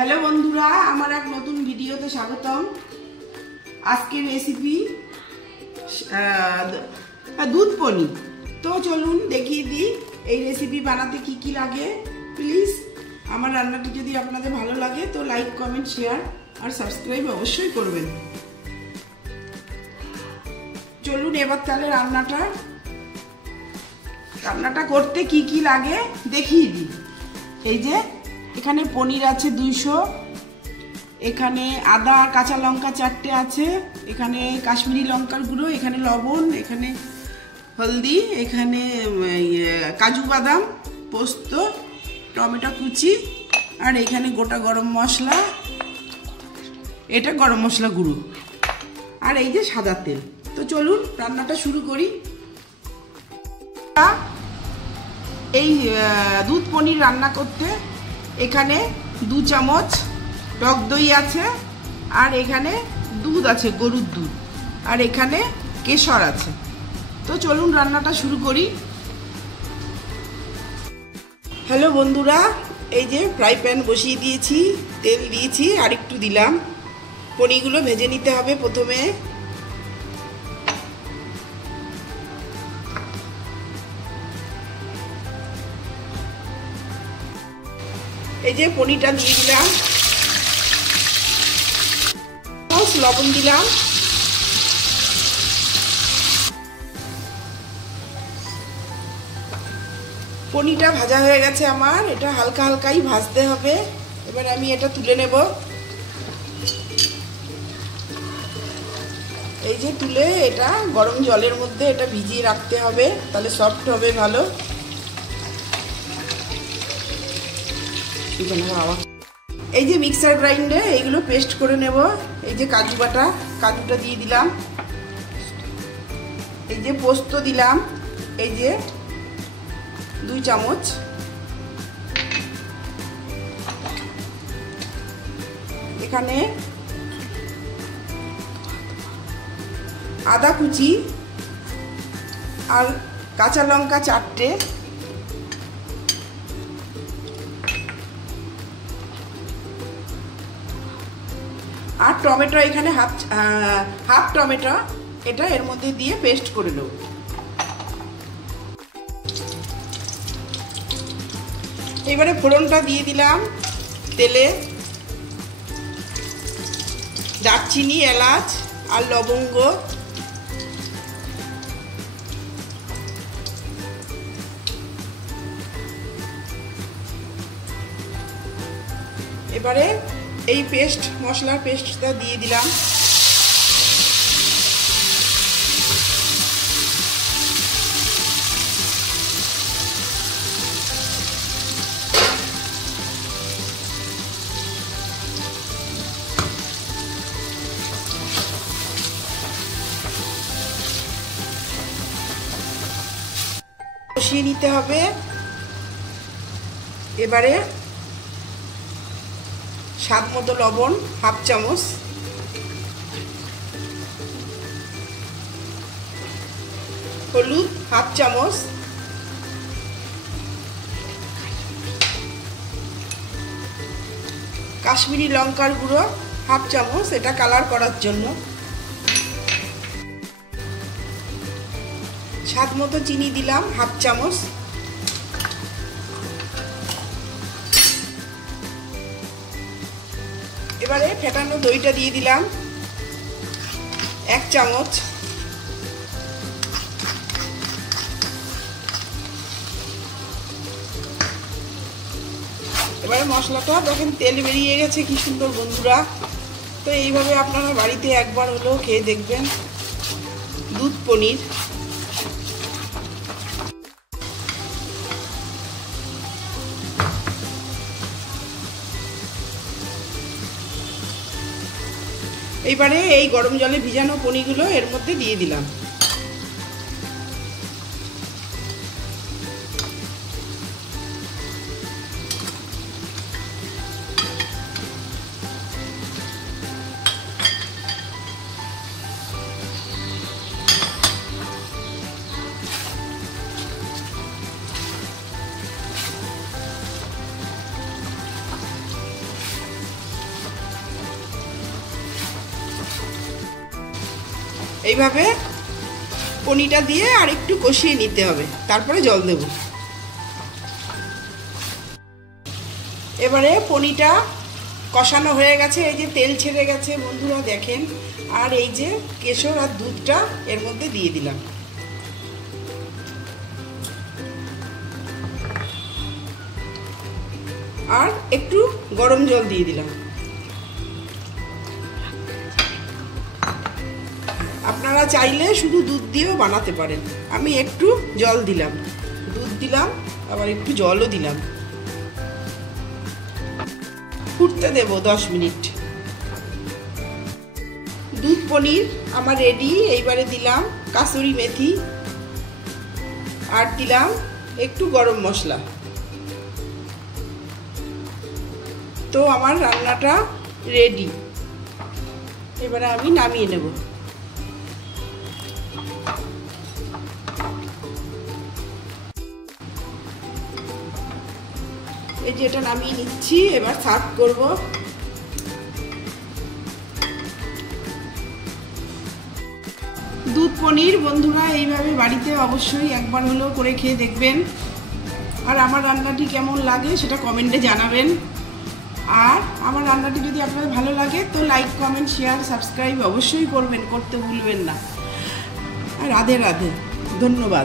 Hello बंधुरा आमार एक नतून भिडियोते स्वागतम। आजकेर रेसिपि दूध पनीर। तो चलुन देखिए दी এই रेसिपि बानाते की लागे। प्लिज आमार रान्नाटी यदि आपनादेर भालो लागे तो लाइक कमेंट शेयर और सबस्क्राइब अवश्य करबेन। चलुन एबार ताहले रान्नाटा करते की लागे देखिए दी। এই যে এখানে পনির আছে 200, এখানে আদা কাঁচা লঙ্কা 4টে আছে, এখানে কাশ্মীরি লঙ্কার গুঁড়ো, এখানে লবণ, এখানে হলদি, এখানে কাজু বাদাম, পোস্ত, টমেটো কুচি আর এখানে গোটা গরম মশলা, এটা গরম মশলা গুঁড়ো আর এই যে সাদা তেল। তো চলুন রান্নাটা শুরু করি। এই দুধ পনির রান্না করতে এখানে 2 চামচ টক দই আছে আর এখানে দুধ আছে গরুর দুধ আর এখানে কেশর আছে। তো চলুন রান্নাটা শুরু করি। হ্যালো বন্ধুরা, এই যে ফ্রাই প্যান বসিয়ে দিয়েছি, তেল দিয়েছি আর একটু দিলাম। পনিরগুলো ভেজে নিতে হবে প্রথমে। এই যে পনিরটা দিয়ে দিলাম, লবণ দিলাম, পনিরটা ভাজা হয়ে গেছে আমার। এটা হালকা হালকাই ভাজতে হবে। এবার আমি এটা তুলে নেব। এই যে তুলে এটা গরম জলের মধ্যে এটা ভিজিয়ে রাখতে হবে, তাহলে সফট হবে ভালো। এই যে মিক্সার গ্রাইন্ডে এইগুলো পেস্ট করে নেব। এই যে কাজু বাটা, কাজুটা দিয়ে দিলাম, এই যে পোস্ত দিলাম, এই যে 2 চামচ, এখানে আদা কুচি আর কাঁচা লঙ্কা 4টে, আর টমেটো এখানে হাফ টমেটো এটা এর মধ্যে দিয়ে পেস্ট করে নেব। এবারে ফোড়নটা দিয়ে দিলাম তেলে, দারচিনি, এলাচ আর লবঙ্গ, এবারে এই পেস্ট মশলার পেস্টটা দিয়ে দিলাম। কষিয়ে নিতে হবে। এবারে স্বাদ মতো লবণ হাফ চামচ, হলুদ হাফ চামচ, কাশ্মীরি লঙ্কার গুঁড়ো হাফ চামচ, এটা কালার করার জন্য, স্বাদ মতো চিনি দিলাম হাফ চামচ, এবারে ফেটানো দইটা দিয়ে দিলাম 1 চামচ, এবারে মশলাটা দেখেন তেল বেরিয়ে গেছে কি সুন্দর বন্ধুরা। তো এইভাবে আপনারা বাড়িতে একবার হলেও খেয়ে দেখবেন দুধ পনির। এইবারে এই গরম জলে ভিজানো পনিরগুলো এর মধ্যে দিয়ে দিলাম। এইভাবে পনিরটা দিয়ে আর একটু কষিয়ে নিতে হবে, তারপরে জল দেব। এবারে পনিরটা কষানো হয়ে গেছে, এই যে তেল ছেড়ে গেছে বন্ধুরা দেখেন। আর এই যে কেশর আর দুধটা এর মধ্যে দিয়ে দিলাম। আর একটু গরম জল দিয়ে দিলাম। আপনারা চাইলে শুধু দুধ দিয়েও বানাতে পারেন। আমি একটু জল দিলাম, দুধ দিলাম, আবার একটু জলও দিলাম। ফুটতে দেব 10 মিনিট। দুধ পনির আমার রেডি। এইবারে দিলাম কাসুরি মেথি আর দিলাম একটু গরম মশলা। তো আমার রান্নাটা রেডি। এবারে আমি নামিয়ে নেব। এই যে এটা নামিয়ে নিচ্ছি, এবার সার্ভ করব। দুধ পনির বন্ধুরা এইভাবে বাড়িতে অবশ্যই একবার হলেও করে খেয়ে দেখবেন। আর আমার রান্নাটি কেমন লাগে সেটা কমেন্টে জানাবেন। আর আমার রান্নাটি যদি আপনাদের ভালো লাগে তো লাইক, কমেন্ট, শেয়ার, সাবস্ক্রাইব অবশ্যই করবেন, করতে ভুলবেন না। আর রাধে রাধে, ধন্যবাদ।